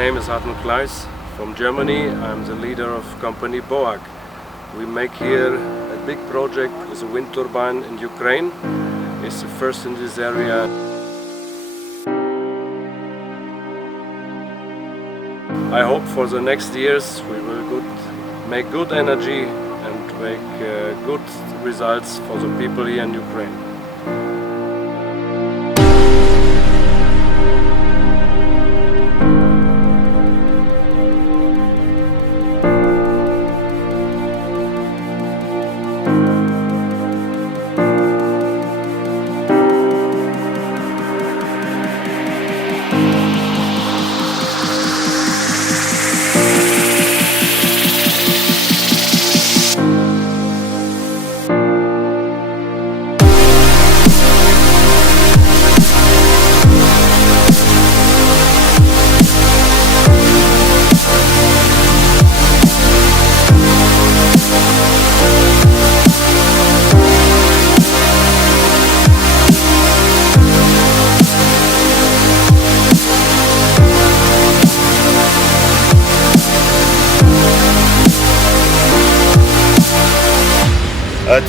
name is from Germany. I'm the leader of company BOAG. We make here a big project with a wind turbine in Ukraine. It's the first in this area. I hope for the next years we will make good energy and make good results for the people here in Ukraine.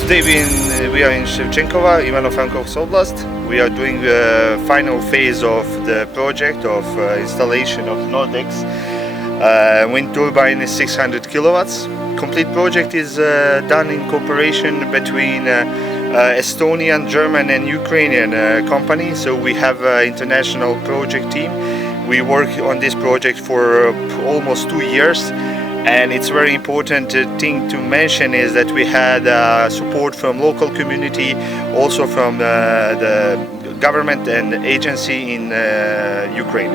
Today we are in Shevchenkova, Ivanofrankovsk Oblast. We are doing the final phase of the project of installation of Nordex wind turbine 600 kilowatts. Complete project is done in cooperation between Estonian, German and Ukrainian company. So we have an international project team. We work on this project for almost 2 years. And it's very important thing to mention is that we had support from local community, also from the government and agency in Ukraine.